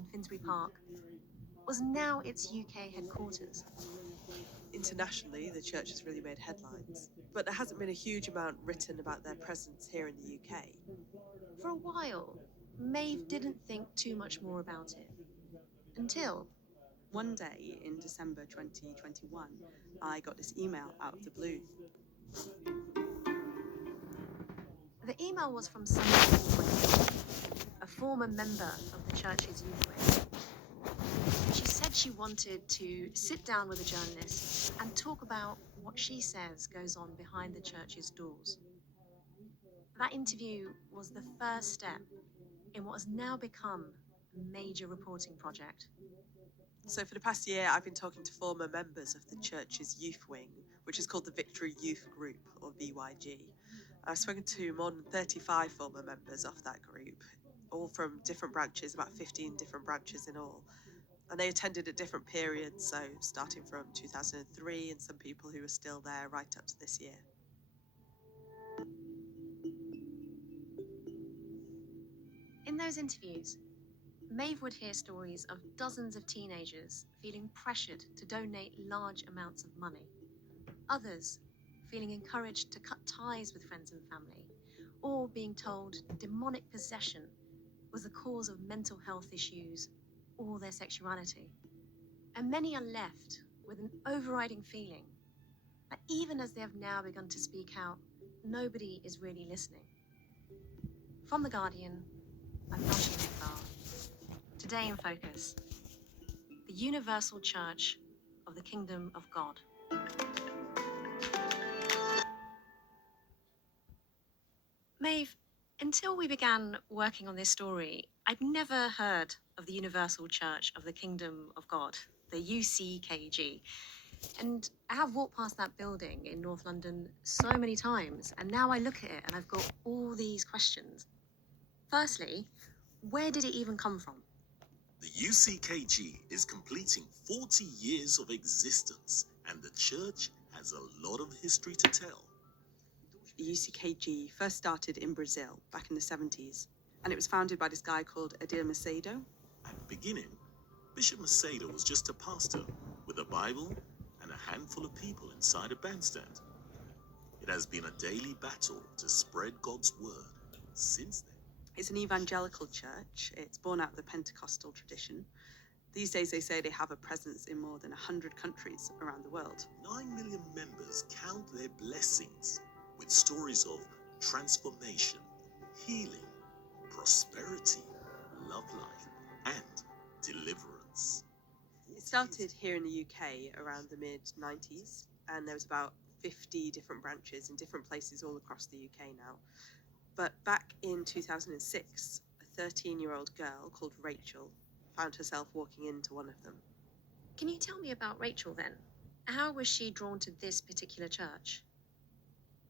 in Finsbury Park was now its UK headquarters. Internationally, the church has really made headlines, but there hasn't been a huge amount written about their presence here in the UK. For a while, Maeve didn't think too much more about it. Until one day in December 2021, I got this email out of the blue. The email was from someone, a former member of the church's youth wing. She said she wanted to sit down with a journalist and talk about what she says goes on behind the church's doors. That interview was the first step in what has now become a major reporting project. So for the past year, I've been talking to former members of the church's youth wing, which is called the Victory Youth Group, or VYG. I've spoken to more than 35 former members of that group, all from different branches, about 15 different branches in all. And they attended at different periods, so starting from 2003, and some people who are still there right up to this year. In those interviews, Maeve would hear stories of dozens of teenagers feeling pressured to donate large amounts of money. Others feeling encouraged to cut ties with friends and family, or being told demonic possession was the cause of mental health issues or their sexuality. And many are left with an overriding feeling that even as they have now begun to speak out, nobody is really listening. From The Guardian, I'm Nosheen Iqbal. Today in Focus, the Universal Church of the Kingdom of God. Maeve, until we began working on this story, I'd never heard of the Universal Church of the Kingdom of God, the UCKG. And I have walked past that building in North London so many times, and now I look at it and I've got all these questions. Firstly, where did it even come from? The UCKG is completing 40 years of existence, and the church has a lot of history to tell. The UCKG first started in Brazil back in the 70s, and it was founded by this guy called Edir Macedo. At the beginning, Bishop Macedo was just a pastor with a Bible and a handful of people inside a bandstand. It has been a daily battle to spread God's word since then. It's an evangelical church. It's born out of the Pentecostal tradition. These days they say they have a presence in more than 100 countries around the world. 9 million members count their blessings with stories of transformation, healing, prosperity, love life, and deliverance. It started here in the UK around the mid-90s, and there was about 50 different branches in different places all across the UK now. But back in 2006, a 13-year-old girl called Rachel found herself walking into one of them. Can you tell me about Rachel then? How was she drawn to this particular church?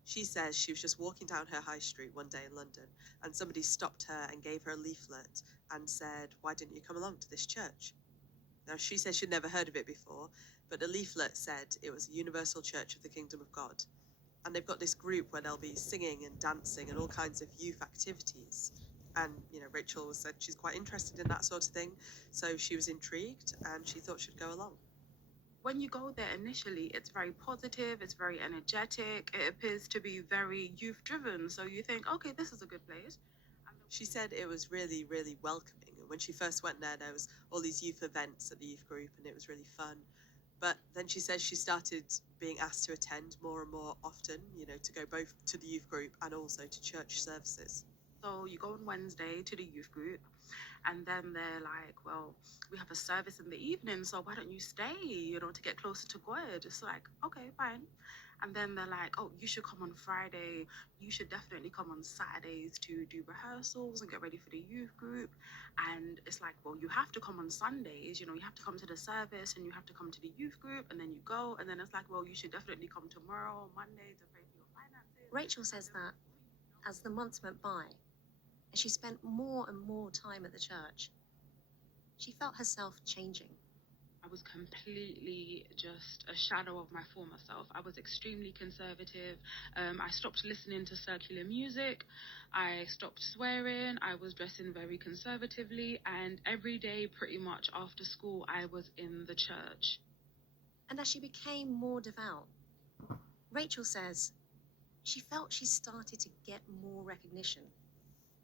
She says she was just walking down her high street one day in London, and somebody stopped her and gave her a leaflet and said, "Why didn't you come along to this church?" Now, she says she'd never heard of it before, but the leaflet said it was a Universal Church of the Kingdom of God. And they've got this group where they'll be singing and dancing and all kinds of youth activities. And, Rachel said she's quite interested in that sort of thing. So she was intrigued and she thought she'd go along. When you go there initially, it's very positive, it's very energetic, it appears to be very youth-driven. So you think, okay, this is a good place. She said it was really, really welcoming. And when she first went there, there was all these youth events at the youth group and it was really fun. But then she says she started being asked to attend more and more often, to go both to the youth group and also to church services. So you go on Wednesday to the youth group, and then they're like, well, we have a service in the evening, so why don't you stay, to get closer to God? It's like, okay, fine. And then they're like, oh, you should come on Friday. You should definitely come on Saturdays to do rehearsals and get ready for the youth group. And it's like, well, you have to come on Sundays. You have to come to the service and you have to come to the youth group, and then you go. And then it's like, well, you should definitely come tomorrow, Monday, to pay for your finances. Rachel says that as the months went by, and she spent more and more time at the church, she felt herself changing. I was completely just a shadow of my former self. I was extremely conservative. I stopped listening to secular music. I stopped swearing. I was dressing very conservatively. And every day, pretty much after school, I was in the church. And as she became more devout, Rachel says she felt she started to get more recognition.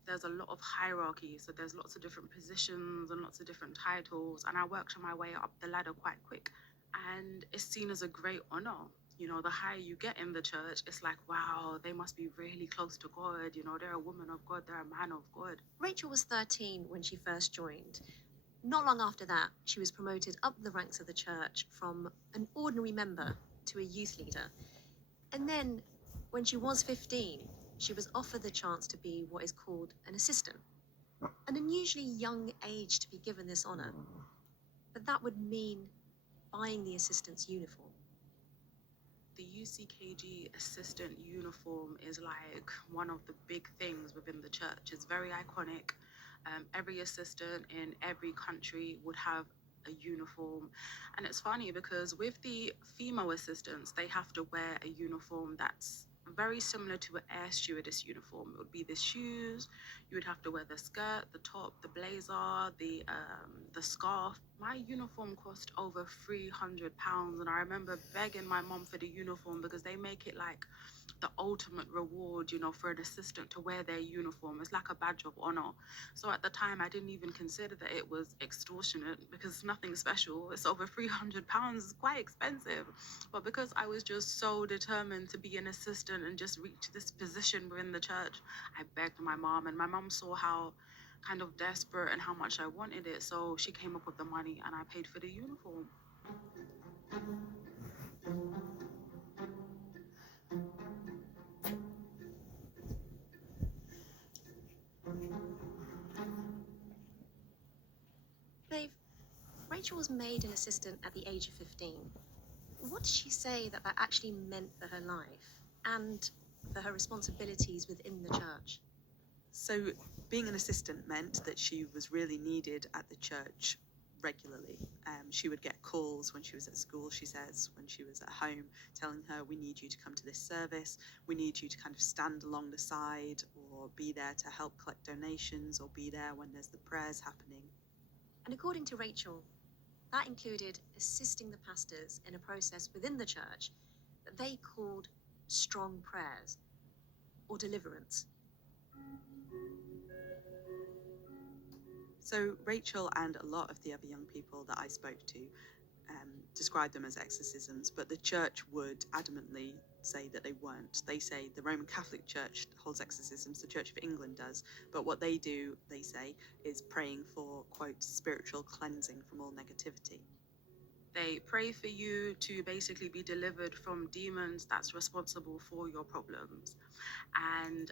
There's a lot of hierarchy, so there's lots of different positions and lots of different titles, and I worked my way up the ladder quite quick, and it's seen as a great honor. You know, the higher you get in the church, it's like, wow, they must be really close to God. You know, they're a woman of God, they're a man of God. Rachel was 13 when she first joined. Not long after that, she was promoted up the ranks of the church from an ordinary member to a youth leader. And then, when she was 15, she was offered the chance to be what is called an assistant. An unusually young age to be given this honor. But that would mean buying the assistant's uniform. The UCKG assistant uniform is like one of the big things within the church. It's very iconic. Every assistant in every country would have a uniform. And it's funny because with the female assistants, they have to wear a uniform that's very similar to an air stewardess uniform. It would be the shoes, you would have to wear the skirt, the top, the blazer, the scarf. My uniform cost over £300, and I remember begging my mom for the uniform because they make it like the ultimate reward, you know, for an assistant to wear their uniform. It's like a badge of honor. So at the time, I didn't even consider that it was extortionate because it's nothing special. It's over £300. It's quite expensive. But because I was just so determined to be an assistant and just reach this position within the church, I begged my mom, and my mom saw how kind of desperate and how much I wanted it. So she came up with the money and I paid for the uniform. Babe, Rachel was made an assistant at the age of 15. What did she say that actually meant for her life and for her responsibilities within the church? So, being an assistant meant that she was really needed at the church regularly. She would get calls when she was at school, she says, when she was at home, telling her, we need you to come to this service, we need you to kind of stand along the side or be there to help collect donations or be there when there's the prayers happening. And according to Rachel, that included assisting the pastors in a process within the church that they called strong prayers or deliverance. So Rachel and a lot of the other young people that I spoke to described them as exorcisms, but the church would adamantly say that they weren't. They say the Roman Catholic Church holds exorcisms, the Church of England does, but what they do, they say, is praying for, quote, spiritual cleansing from all negativity. They pray for you to basically be delivered from demons that's responsible for your problems. And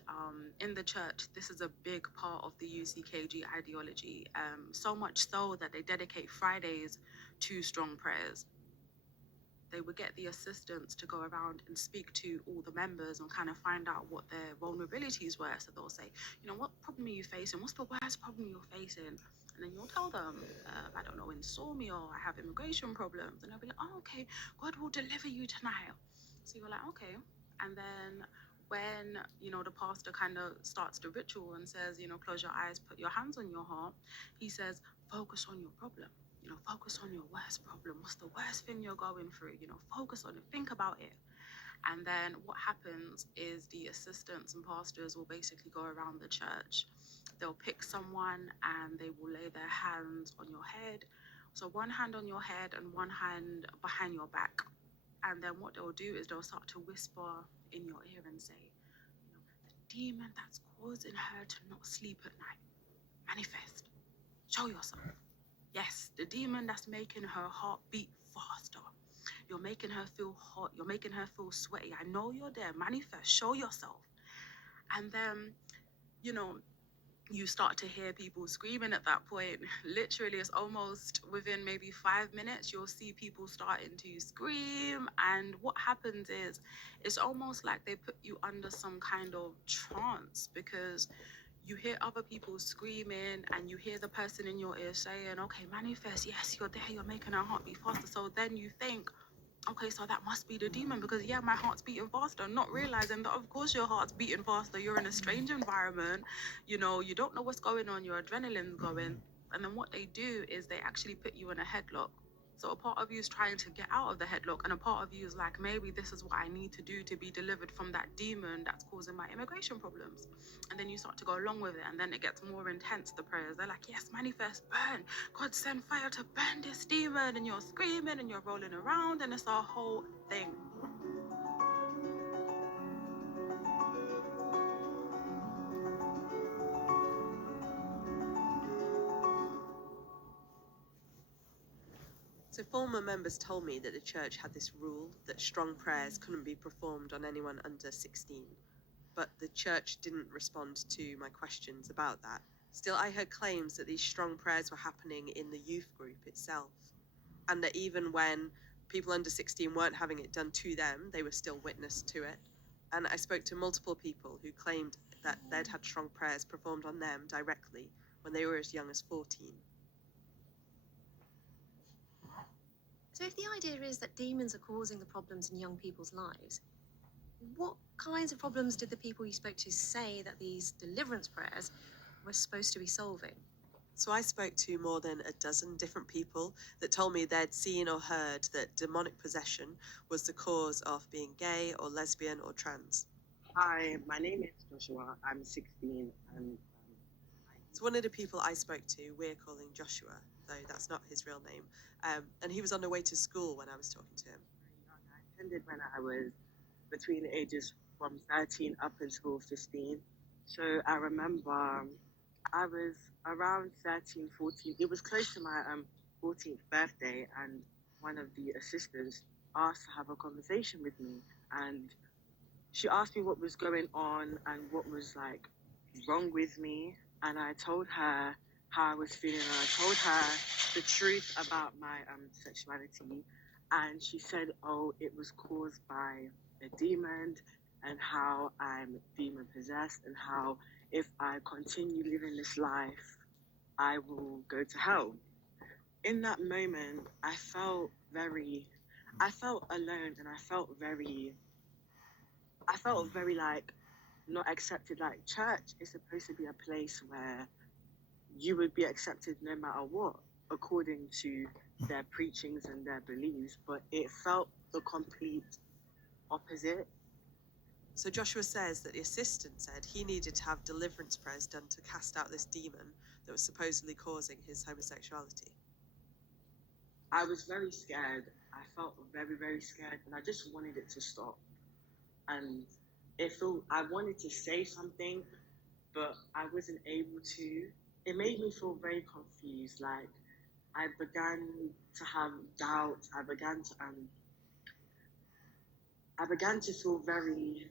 in the church, this is a big part of the UCKG ideology, so much so that they dedicate Fridays to strong prayers. They would get the assistants to go around and speak to all the members and kind of find out what their vulnerabilities were. So they'll say, you know, what problem are you facing? What's the worst problem you're facing? And then you'll tell them, I don't know, insomnia, or I have immigration problems. And they'll be like, oh, okay, God will deliver you tonight. So you're like, okay. And then when, you know, the pastor kind of starts the ritual and says, you know, close your eyes, put your hands on your heart, he says, focus on your problem. You know, focus on your worst problem. What's the worst thing you're going through? You know, focus on it, think about it. And then what happens is the assistants and pastors will basically go around the church. They'll pick someone and they will lay their hands on your head. So one hand on your head and one hand behind your back. And then what they'll do is they'll start to whisper in your ear and say, you know, the demon that's causing her to not sleep at night, manifest, show yourself. Yes, the demon that's making her heart beat faster. You're making her feel hot. You're making her feel sweaty. I know you're there. Manifest. Show yourself. And then, you know, you start to hear people screaming at that point. Literally, it's almost within maybe 5 minutes, you'll see people starting to scream. And what happens is, it's almost like they put you under some kind of trance because you hear other people screaming and you hear the person in your ear saying, okay, manifest, yes, you're there, you're making our heart beat faster. So then you think, okay, so that must be the demon because, yeah, my heart's beating faster, not realizing that, of course, your heart's beating faster. You're in a strange environment, you know, you don't know what's going on, your adrenaline's going. And then what they do is they actually put you in a headlock. So a part of you is trying to get out of the headlock, and a part of you is like, maybe this is what I need to do to be delivered from that demon that's causing my immigration problems. And then you start to go along with it, and then it gets more intense, the prayers. They're like, yes, manifest, burn. God, send fire to burn this demon. And you're screaming and you're rolling around, and it's a whole thing. So former members told me that the church had this rule that strong prayers couldn't be performed on anyone under 16. But the church didn't respond to my questions about that. Still, I heard claims that these strong prayers were happening in the youth group itself, and that even when people under 16 weren't having it done to them, they were still witness to it. And I spoke to multiple people who claimed that they'd had strong prayers performed on them directly when they were as young as 14. So if the idea is that demons are causing the problems in young people's lives, what kinds of problems did the people you spoke to say that these deliverance prayers were supposed to be solving? So I spoke to more than a dozen different people that told me they'd seen or heard that demonic possession was the cause of being gay or lesbian or trans. Hi, my name is Joshua. I'm 16 and So one of the people I spoke to, we're calling Joshua, though that's not his real name, and he was on the way to school when I was talking to him. I attended when I was between the ages from 13 up until 15. So I remember I was around 13, 14. It was close to my 14th birthday, and one of the assistants asked to have a conversation with me, and she asked me what was going on and what was like wrong with me, and I told her how I was feeling, and I told her the truth about my sexuality, and she said, oh, it was caused by a demon, and how I'm demon possessed, and how if I continue living this life, I will go to hell. In that moment, I felt alone, and I felt very like not accepted. Like, church is supposed to be a place where you would be accepted no matter what, according to their preachings and their beliefs, but it felt the complete opposite. So Joshua says that the assistant said he needed to have deliverance prayers done to cast out this demon that was supposedly causing his homosexuality. I was very scared. I felt very, very scared, and I just wanted it to stop. And I wanted to say something, but I wasn't able to. It made me feel very confused. Like, I began to have doubts. I began to feel very,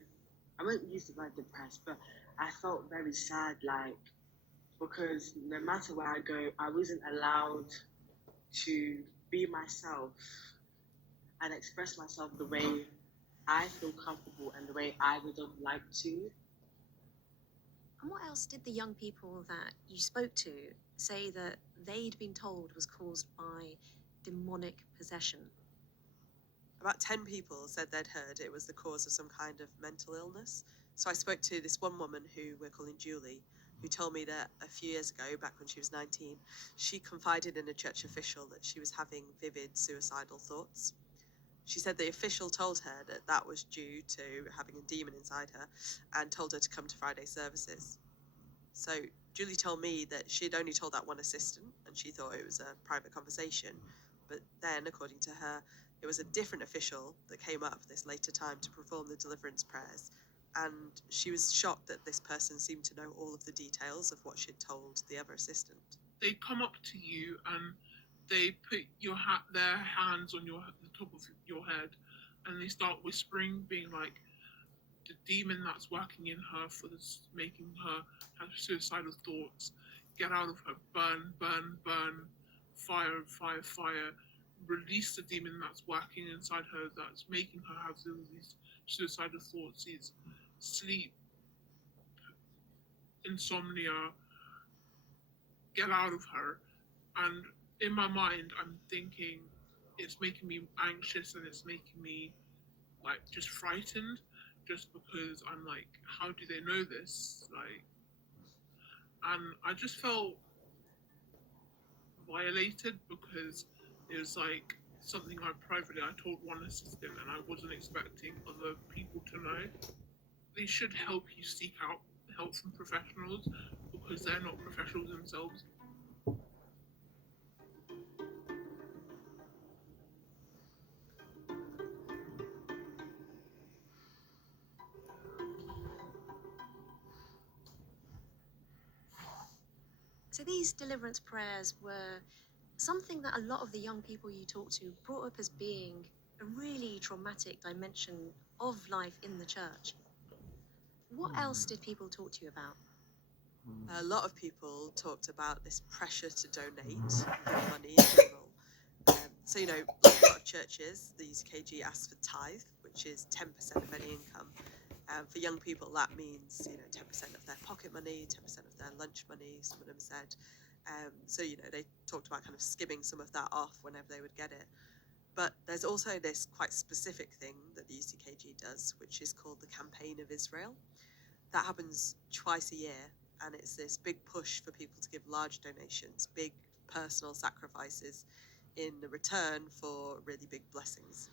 I won't use the word depressed, but I felt very sad, like, because no matter where I go, I wasn't allowed to be myself and express myself the way I feel comfortable and the way I would have liked to. And what else did the young people that you spoke to say that they'd been told was caused by demonic possession? About 10 people said they'd heard it was the cause of some kind of mental illness. So I spoke to this one woman who we're calling Julie, who told me that a few years ago, back when she was 19, she confided in a church official that she was having vivid suicidal thoughts. She said the official told her that that was due to having a demon inside her and told her to come to Friday services. So Julie told me that she had only told that one assistant and she thought it was a private conversation. But then, according to her, it was a different official that came up this later time to perform the deliverance prayers. And she was shocked that this person seemed to know all of the details of what she'd told the other assistant. They come up to you and they put their hands on the top of your head, and they start whispering, being like, the demon that's working in her for this, making her have suicidal thoughts, get out of her, burn, burn, burn, fire, fire, fire, release the demon that's working inside her, that's making her have these suicidal thoughts, is sleep, insomnia get out of her. And in my mind, I'm thinking it's making me anxious and it's making me like just frightened, just because I'm like, how do they know this? Like, and I just felt violated because it was like something I told one assistant and I wasn't expecting other people to know. They should help you seek out help from professionals because they're not professionals themselves. So these deliverance prayers were something that a lot of the young people you talk to brought up as being a really traumatic dimension of life in the church. What else did people talk to you about? A lot of people talked about this pressure to donate, give money in general. So, you know, like a lot of churches, the UCKG asks for tithe, which is 10% of any income. For young people, that means, you know, 10% of their pocket money, 10% of their lunch money, some of them said. So, you know, they talked about kind of skimming some of that off whenever they would get it. But there's also this quite specific thing that the UCKG does, which is called the Campaign of Israel. That happens twice a year, and it's this big push for people to give large donations, big personal sacrifices in return for really big blessings.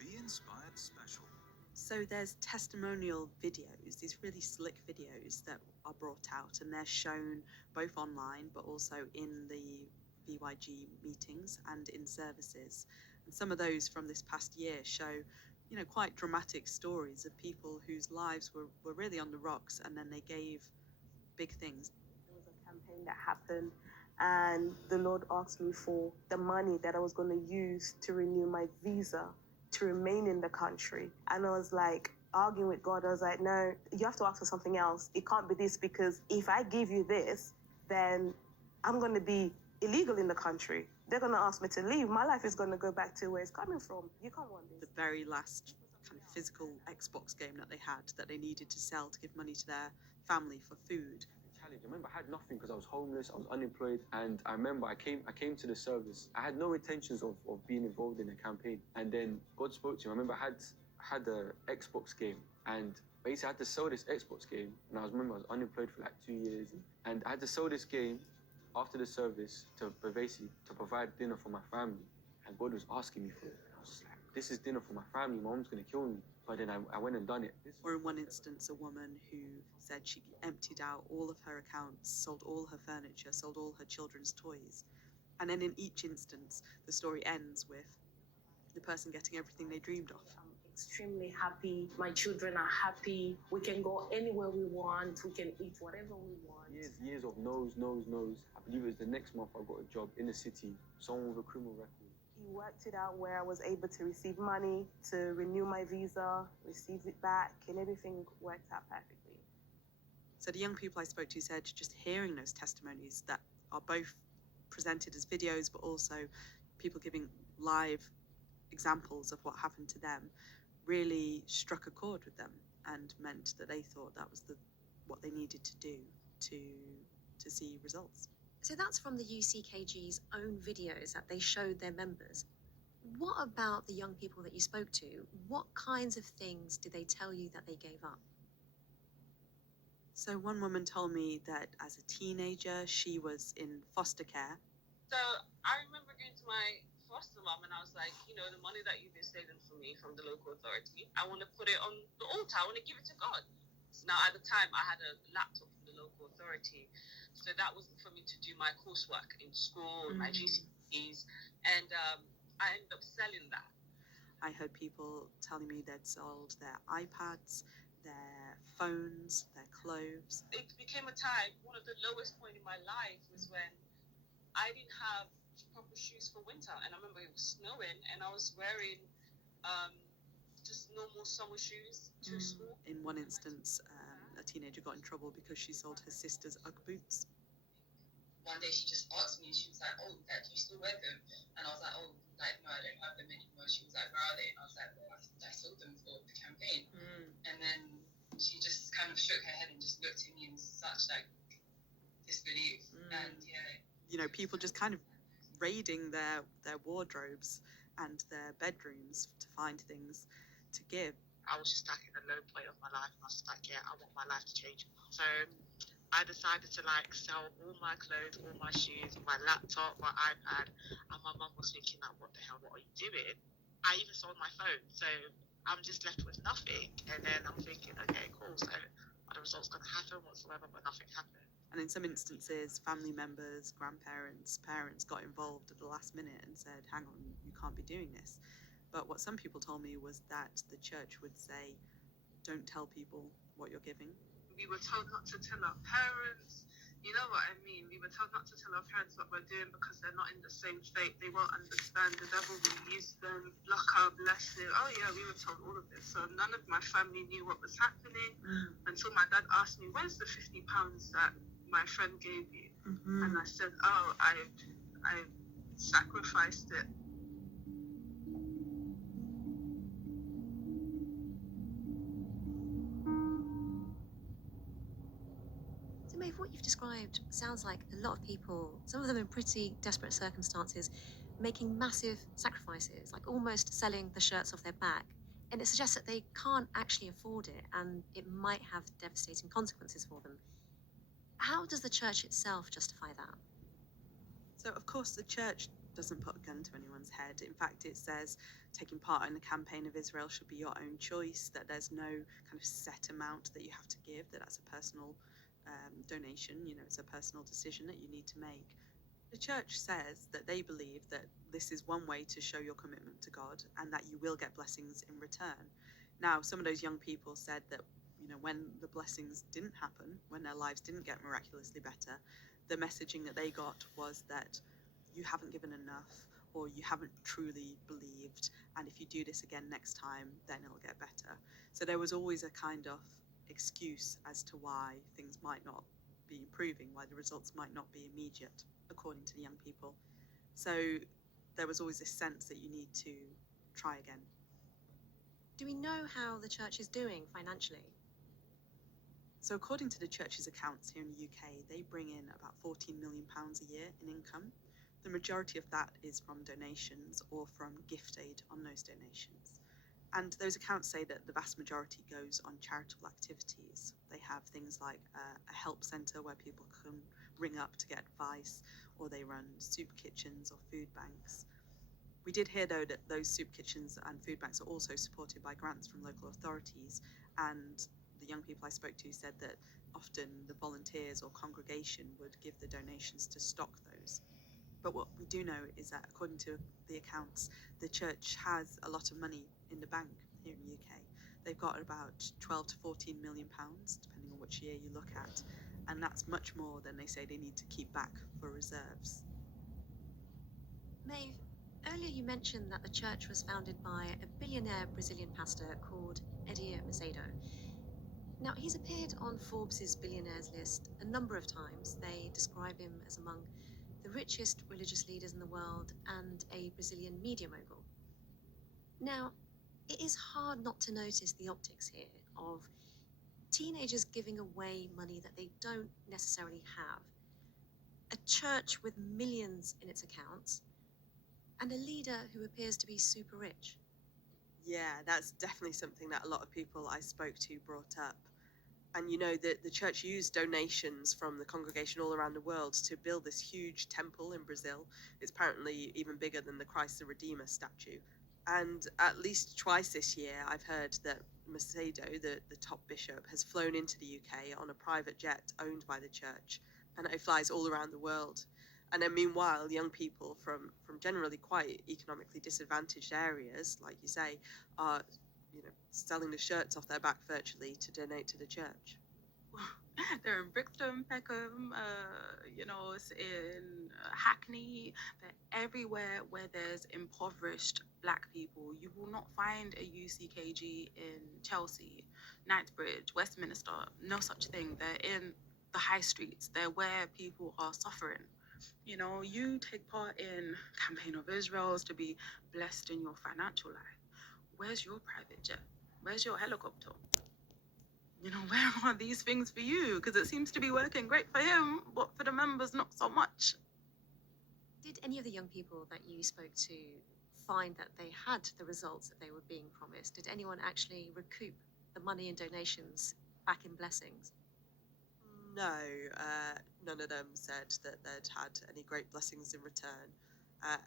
Be Inspired Special. So there's testimonial videos, these really slick videos that are brought out, and they're shown both online but also in the BYG meetings and in services. And some of those from this past year show, you know, quite dramatic stories of people whose lives were really on the rocks, and then they gave big things. There was a campaign that happened, and the Lord asked me for the money that I was going to use to renew my visa to remain in the country. And I was like arguing with God. I was like, no, you have to ask for something else. It can't be this, because if I give you this, then I'm going to be illegal in the country. They're going to ask me to leave. My life is going to go back to where it's coming from. You can't want this. The very last kind of physical Xbox game that they had that they needed to sell to give money to their family for food. Challenge. I remember I had nothing because I was homeless, I was unemployed, and I remember I came to the service. I had no intentions of being involved in a campaign, and then God spoke to me. I remember I had a Xbox game, and basically I had to sell this Xbox game, and I remember I was unemployed for like 2 years, and I had to sell this game after the service to basically to provide dinner for my family, and God was asking me for it. And I was just like, this is dinner for my family, my mom's gonna kill me. But then I went and done it. Or in one instance, a woman who said she emptied out all of her accounts, sold all her furniture, sold all her children's toys. And then in each instance, the story ends with the person getting everything they dreamed of. I'm extremely happy. My children are happy. We can go anywhere we want. We can eat whatever we want. Years of no's. I believe it was the next month I got a job in the city, someone with a criminal record. He worked it out where I was able to receive money to renew my visa, receive it back, and everything worked out perfectly. So the young people I spoke to said just hearing those testimonies that are both presented as videos, but also people giving live examples of what happened to them, really struck a chord with them and meant that they thought that was what they needed to do to see results. So that's from the UCKG's own videos that they showed their members. What about the young people that you spoke to? What kinds of things did they tell you that they gave up? So one woman told me that as a teenager, she was in foster care. So I remember going to my foster mom and I was like, you know, the money that you've been saving for me from the local authority, I want to put it on the altar. I want to give it to God. Now, at the time, I had a laptop from the local authority. So that was for me to do my coursework in school, my GCSEs. And I ended up selling that. I heard people telling me they'd sold their iPads, their phones, their clothes. It became a time, one of the lowest point in my life was when I didn't have proper shoes for winter. And I remember it was snowing and I was wearing just normal summer shoes to school. In one instance, a teenager got in trouble because she sold her sister's Ugg boots. One day she just asked me, she was like, oh, Dad, do you still wear them? And I was like, oh, like, no, I don't have them anymore. She was like, where are they? And I was like, well, I sold them for the campaign. And then she just kind of shook her head and just looked at me in such like disbelief. And People just kind of raiding their wardrobes and their bedrooms to find things to give. I was just like in a low point of my life, and I was just like, yeah, I want my life to change. So I decided to like sell all my clothes, all my shoes, my laptop, my iPad, and my mum was thinking like, what the hell, what are you doing? I even sold my phone, so I'm just left with nothing. And then I'm thinking, okay, cool, so are the results going to happen whatsoever? But nothing happened. And in some instances, family members, grandparents, parents got involved at the last minute and said, hang on, you can't be doing this. But what some people told me was that the church would say, don't tell people what you're giving. We were told not to tell our parents. You know what I mean? We were told not to tell our parents what we're doing because they're not in the same faith. They won't understand. The devil will use them, block our blessing. Oh yeah, we were told all of this. So none of my family knew what was happening until my dad asked me, where's the £50 that my friend gave you? And I said, oh, I sacrificed it. So, Maeve, what you've described sounds like a lot of people, some of them in pretty desperate circumstances, making massive sacrifices, like almost selling the shirts off their back. And it suggests that they can't actually afford it, and it might have devastating consequences for them. How does the church itself justify that? So, of course, the church doesn't put a gun to anyone's head. In fact, it says taking part in the campaign of Israel should be your own choice, that there's no kind of set amount that you have to give, that's a personal donation, it's a personal decision that you need to make. The church says that they believe that this is one way to show your commitment to God and that you will get blessings in return. Now, some of those young people said that, when the blessings didn't happen, when their lives didn't get miraculously better, the messaging that they got was that you haven't given enough, or you haven't truly believed, and if you do this again next time, then it'll get better. So there was always a kind of excuse as to why things might not be improving, why the results might not be immediate, according to the young people. So there was always this sense that you need to try again. Do we know how the church is doing financially? So according to the church's accounts here in the UK, they bring in about £14 million a year in income. The majority of that is from donations or from gift aid on those donations. And those accounts say that the vast majority goes on charitable activities. They have things like a help centre where people can ring up to get advice, or they run soup kitchens or food banks. We did hear, though, that those soup kitchens and food banks are also supported by grants from local authorities, and the young people I spoke to said that often the volunteers or congregation would give the donations to stock those. But what we do know is that, according to the accounts, the church has a lot of money in the bank here in the UK. They've got about 12 to 14 million pounds, depending on which year you look at, and that's much more than they say they need to keep back for reserves. Maeve, earlier you mentioned that the church was founded by a billionaire Brazilian pastor called Edir Macedo. Now, he's appeared on Forbes' billionaires list a number of times. They describe him as among the richest religious leaders in the world and a Brazilian media mogul. Now, it is hard not to notice the optics here of teenagers giving away money that they don't necessarily have, a church with millions in its accounts, and a leader who appears to be super rich. Yeah, that's definitely something that a lot of people I spoke to brought up. And the church used donations from the congregation all around the world to build this huge temple in Brazil. It's apparently even bigger than the Christ the Redeemer statue. And at least twice this year, I've heard that Macedo, the top bishop, has flown into the UK on a private jet owned by the church, and it flies all around the world. And then meanwhile, young people from generally quite economically disadvantaged areas, like you say, are selling the shirts off their back virtually to donate to the church. They're in Brixton, Peckham, it's in Hackney. They're everywhere where there's impoverished black people. You will not find a UCKG in Chelsea, Knightsbridge, Westminster. No such thing. They're in the high streets. They're where people are suffering. You take part in Campaign of Israel's to be blessed in your financial life. Where's your private jet? Where's your helicopter? you know, where are these things for you? Because it seems to be working great for him, but for the members, not so much. Did any of the young people that you spoke to find that they had the results that they were being promised? Did anyone actually recoup the money and donations back in blessings? No, none of them said that they'd had any great blessings in return.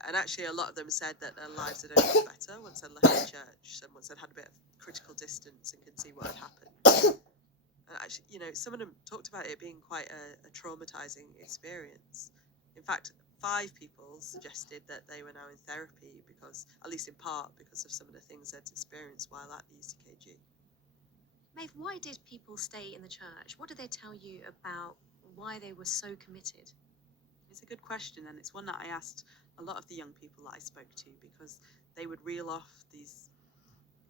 And actually, a lot of them said that their lives had only got better once they'd left the church and once they'd had a bit of critical distance and could see what had happened. And actually, you know, some of them talked about it being quite a traumatizing experience. In fact, 5 people suggested that they were now in therapy because, at least in part, because of some of the things they'd experienced while at the UCKG. Maeve, why did people stay in the church? What did they tell you about why they were so committed? It's a good question, and it's one that I asked a lot of the young people that I spoke to, because they would reel off these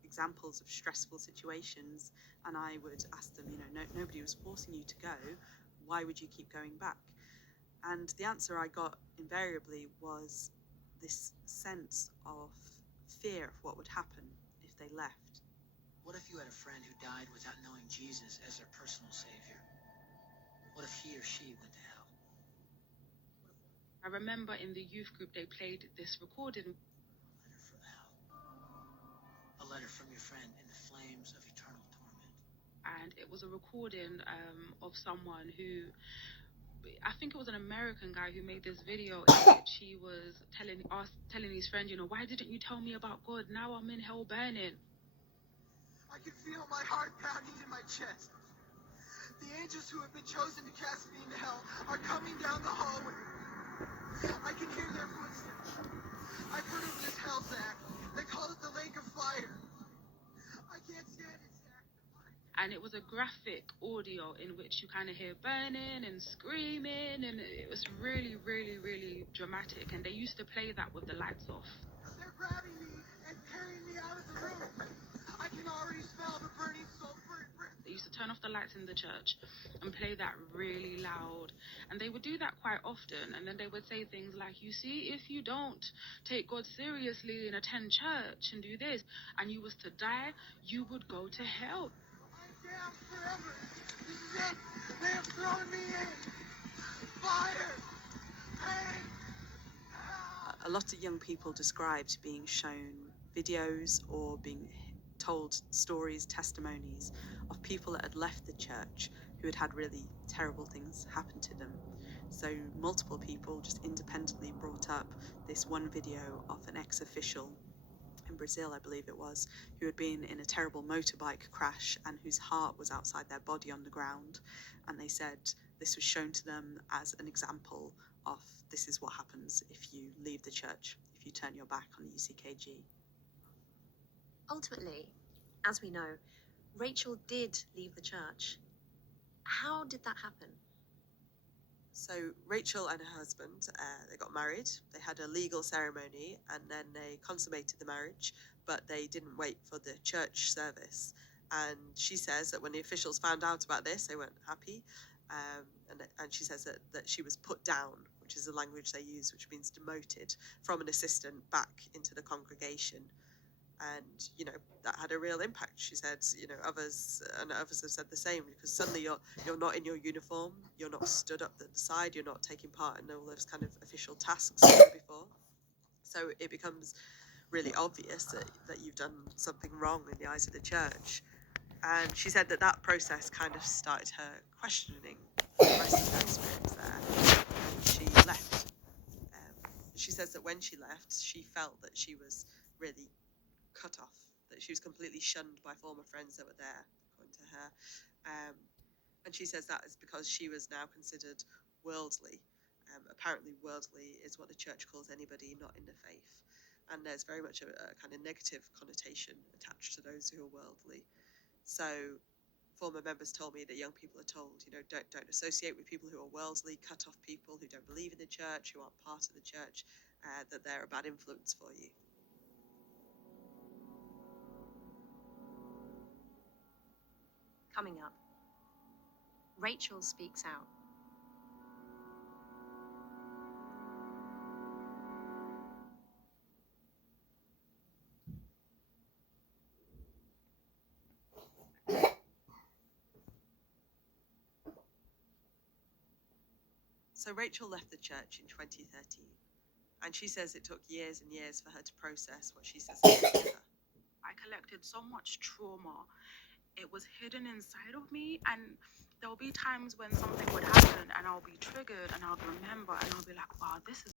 examples of stressful situations, and I would ask them, you know, nobody was forcing you to go. Why would you keep going back? And the answer I got invariably was this sense of fear of what would happen if they left. What if you had a friend who died without knowing Jesus as their personal savior? What if he or she went to hell? I remember in the youth group they played this recording. A letter from hell. A letter from your friend in the flames of eternal torment. And it was a recording of someone who, I think it was an American guy who made this video in which he was telling his friend, you know, why didn't you tell me about God? Now I'm in hell burning. I can feel my heart pounding in my chest. The angels who have been chosen to cast me into hell are coming down the hallway. I can hear their footsteps. I've heard of this hell, Zach. They call it the lake of fire. I can't stand it, Zach. And it was a graphic audio in which you kind of hear burning and screaming, and it was really, really, really dramatic. And they used to play that with the lights off. They're grabbing me and carrying me out of the room. I can already smell the burning sulfur. They used to turn off the lights in the church and play that really loud. And they would do that quite often. And then they would say things like, you see, if you don't take God seriously and attend church and do this, and you was to die, you would go to hell. I'm down forever. This is it. They have thrown me in. Fire. Pain. A lot of young people described being shown videos or being told stories, testimonies of people that had left the church who had had really terrible things happen to them. So multiple people just independently brought up this one video of an ex-official in Brazil, I believe it was, who had been in a terrible motorbike crash and whose heart was outside their body on the ground. And they said this was shown to them as an example of this is what happens if you leave the church, if you turn your back on the UCKG. Ultimately, as we know, Rachel did leave the church. How did that happen? So Rachel and her husband, they got married. They had a legal ceremony and then they consummated the marriage, but they didn't wait for the church service. And she says that when the officials found out about this, they weren't happy. And she says that she was put down, which is the language they use, which means demoted, from an assistant back into the congregation. And, you know, that had a real impact. She said, you know, others have said the same, because suddenly you're not in your uniform, you're not stood up at the side, you're not taking part in all those kind of official tasks before. So it becomes really obvious that you've done something wrong in the eyes of the church. And she said that process kind of started her questioning the rest of her experience there. And she left. She says that when she left, she felt that she was really cut off, that she was completely shunned by former friends that were there, according to her. And she says that is because she was now considered worldly. Apparently worldly is what the church calls anybody not in the faith. And there's very much a kind of negative connotation attached to those who are worldly. So former members told me that young people are told, you know, don't associate with people who are worldly, cut off people who don't believe in the church, who aren't part of the church, that they're a bad influence for you. Coming up, Rachel speaks out. So Rachel left the church in 2013, and she says it took years and years for her to process what she says happened to her. I collected so much trauma. It was hidden inside of me, and there'll be times when something would happen and I'll be triggered and I'll remember and I'll be like, wow, this is